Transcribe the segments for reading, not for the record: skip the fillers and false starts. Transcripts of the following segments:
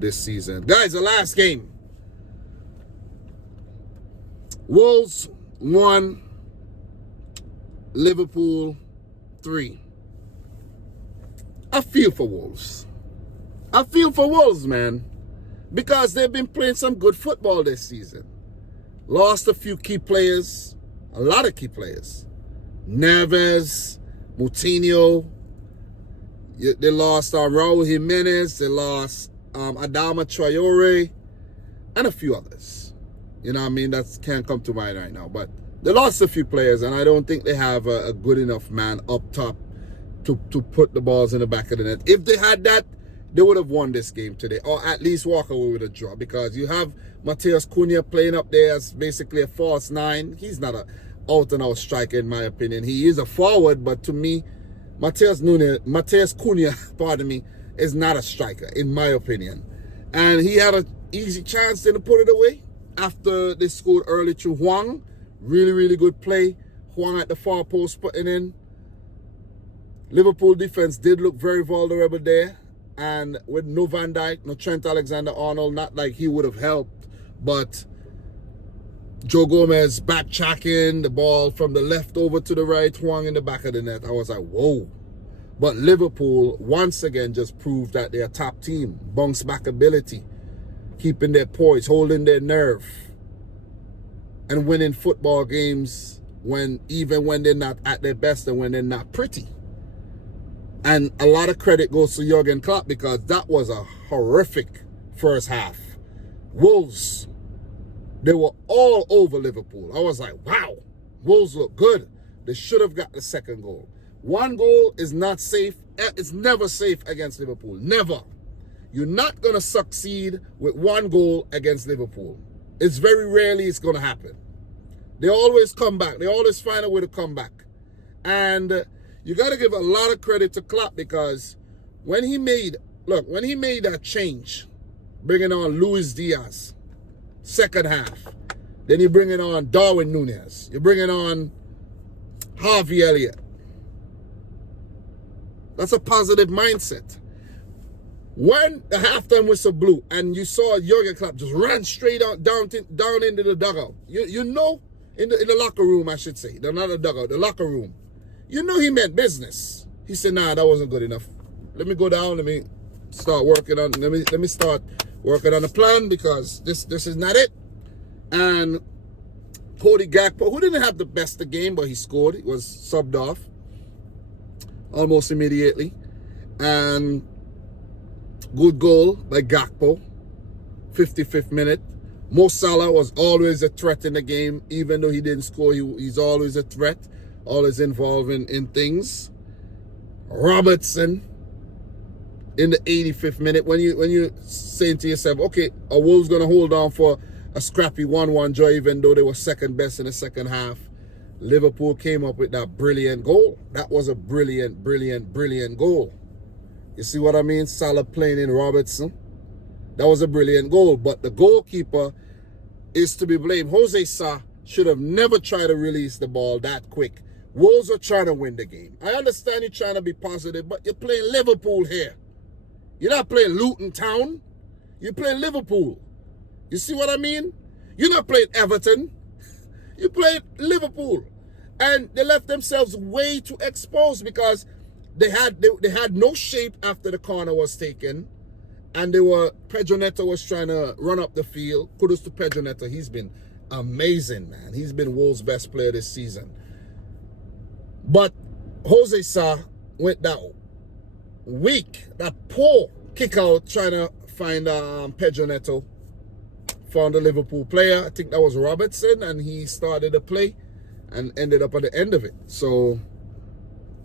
this season. Guys, the last game. Wolves 1, Liverpool 3. I feel for Wolves. I feel for Wolves, man, because they've been playing some good football this season. Lost a few key players, a lot of key players. Neves, Moutinho. They lost Raul Jimenez. They lost Adama Traore, and a few others. You know what I mean? That can't come to mind right now. But they lost a few players, and I don't think they have a good enough man up top to put the balls in the back of the net. If they had that, they would have won this game today, or at least walk away with a draw, because you have Matheus Cunha playing up there as basically a false 9. He's not an out-and-out striker, in my opinion. He is a forward, but to me, Matheus Cunha, pardon me, is not a striker, in my opinion. And he had an easy chance to put it away after they scored early through Hwang. Really, really good play. Hwang at the far post putting in. Liverpool defense did look very vulnerable there. And with no Van Dijk, no Trent Alexander-Arnold, not like he would have helped, but Joe Gomez backtracking the ball from the left over to the right, Hwang in the back of the net. I was like, whoa. But Liverpool, once again, just proved that they're a top team. Bounce back ability, keeping their poise, holding their nerve, and winning football games even when they're not at their best and when they're not pretty. And a lot of credit goes to Jurgen Klopp, because that was a horrific first half. Wolves, they were all over Liverpool. I was like, wow, Wolves look good. They should have got the second goal. One goal is not safe. It's never safe against Liverpool. Never. You're not going to succeed with one goal against Liverpool. It's very rarely it's going to happen. They always come back. They always find a way to come back. And you got to give a lot of credit to Klopp, because when he made that change, bringing on Luis Diaz, second half, then you're bringing on Darwin Núñez, you're bringing on Harvey Elliott. That's a positive mindset. When the halftime whistle blew and you saw Jurgen Klopp just ran straight down into the dugout, you know, in the locker room, I should say, not the dugout, the locker room. You know he meant business. He said, nah, that wasn't good enough. Let me go down. Let me start working on. Let me start working on a plan, because this is not it. And Cody Gakpo, who didn't have the best of the game, but he scored. He was subbed off almost immediately. And good goal by Gakpo, 55th minute. Mo Salah was always a threat in the game, even though he didn't score. He's always a threat. Always involved in things. Robertson in the 85th minute, when you saying to yourself, okay, are Wolves going to hold on for a scrappy 1-1 draw, even though they were second best in the second half? Liverpool came up with that brilliant goal. That was a brilliant, brilliant, brilliant goal. You see what I mean? Salah playing in Robertson. That was a brilliant goal. But the goalkeeper is to be blamed. Jose Sa should have never tried to release the ball that quick. Wolves are trying to win the game. I understand you're trying to be positive, but you're playing Liverpool here. You're not playing Luton Town. You're playing Liverpool. You see what I mean? You're not playing Everton. You played Liverpool. And they left themselves way too exposed, because they had no shape after the corner was taken. And Pedro Neto was trying to run up the field. Kudos to Pedro Neto. He's been amazing, man. He's been Wolves' best player this season. But Jose Sa went that weak, that poor kick out, trying to find Pedro Neto. Found a Liverpool player. I think that was Robertson, and he started the play and ended up at the end of it. So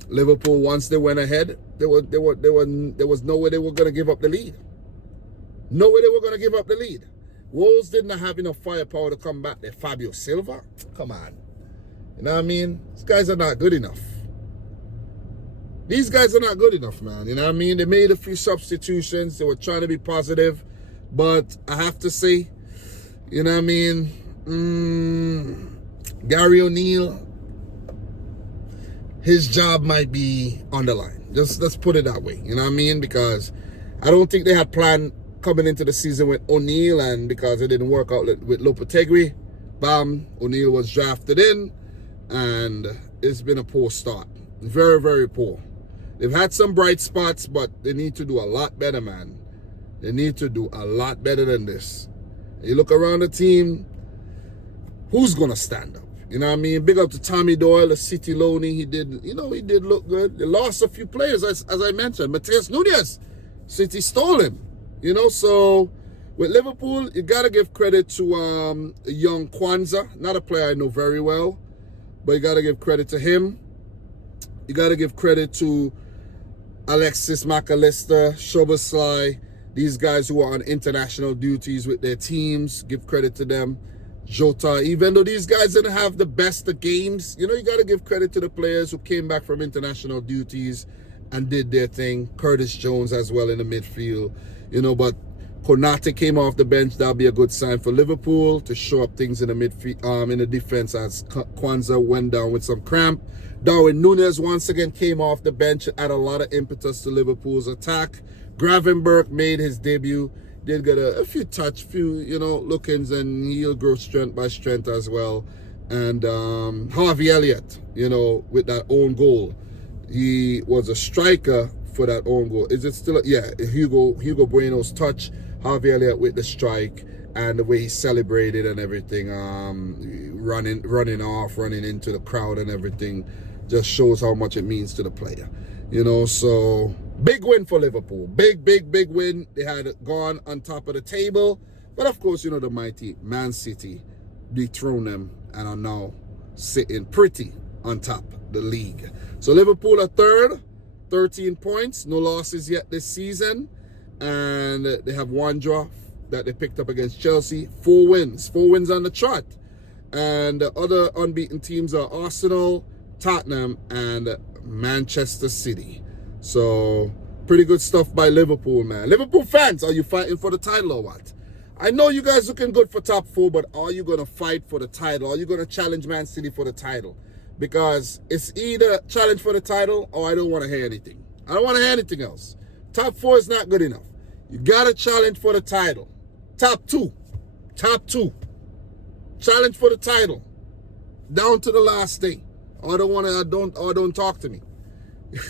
Liverpool, once they went ahead, there was no way they were going to give up the lead. No way they were going to give up the lead. Wolves didn't have enough firepower to come back there. Fabio Silva? Come on. You know what I mean? These guys are not good enough. These guys are not good enough, man. You know what I mean? They made a few substitutions. They were trying to be positive. But I have to say, you know what I mean? Gary O'Neill, his job might be on the line. Let's put it that way. You know what I mean? Because I don't think they had planned coming into the season with O'Neal, and because it didn't work out with Lopetegui, bam, O'Neal was drafted in, and it's been a poor start. Very, very poor. They've had some bright spots, but they need to do a lot better, man. They need to do a lot better than this. You look around the team, who's going to stand up? You know what I mean? Big up to Tommy Doyle, the City Loney. He did look good. They lost a few players, as I mentioned. Mateus Nunes, City stole him. You know, so with Liverpool, you got to give credit to young Kwanzaa. Not a player I know very well, but you got to give credit to him. You got to give credit to Alexis McAllister, Szoboszlai, these guys who are on international duties with their teams. Give credit to them. Jota, even though these guys didn't have the best of games, you know, you got to give credit to the players who came back from international duties and did their thing. Curtis Jones as well in the midfield, you know, but Konate came off the bench. That'll be a good sign for Liverpool to show up things in the midfield, in the defense, as Kwanzaa went down with some cramp. Darwin Núñez once again came off the bench, add a lot of impetus to Liverpool's attack. Gravenberch made his debut. Did get a few look-ins, and he'll grow strength by strength as well. And Harvey Elliott, you know, with that own goal. He was a striker for that own goal. Is it still? Yeah, Hugo Bueno's touch. Harvey Elliott with the strike and the way he celebrated and everything. Running off, running into the crowd and everything. Just shows how much it means to the player. You know, so big win for Liverpool. Big win. They had gone on top of the table. But of course, you know, the mighty Man City dethroned them and are now sitting pretty on top of the league. So Liverpool are third, 13 points. No losses yet this season. And they have one draw that they picked up against Chelsea. 4 wins. 4 wins on the trot. And the other unbeaten teams are Arsenal, Tottenham, and Manchester City. So pretty good stuff by Liverpool, man. Liverpool fans, are you fighting for the title or what? I know you guys looking good for top 4, but are you going to fight for the title? Are you going to challenge Man City for the title? Because it's either challenge for the title or I don't want to hear anything. I don't want to hear anything else. Top 4 is not good enough. You got to challenge for the title. Top 2. Challenge for the title. Down to the last day. Don't talk to me.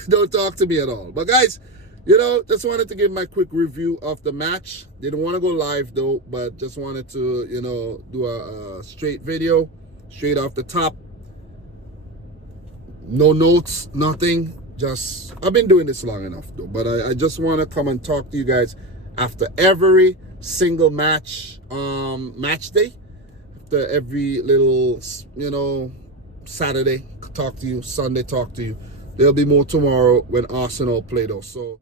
Don't talk to me at all. But guys, you know, just wanted to give my quick review of the match. Didn't want to go live though, but just wanted to, you know, do a straight video, straight off the top. No notes, nothing. Just, I've been doing this long enough though, but I just want to come and talk to you guys after every single match, match day, after every little, you know, Saturday talk to you, Sunday talk to you. There'll be more tomorrow when Arsenal play though. So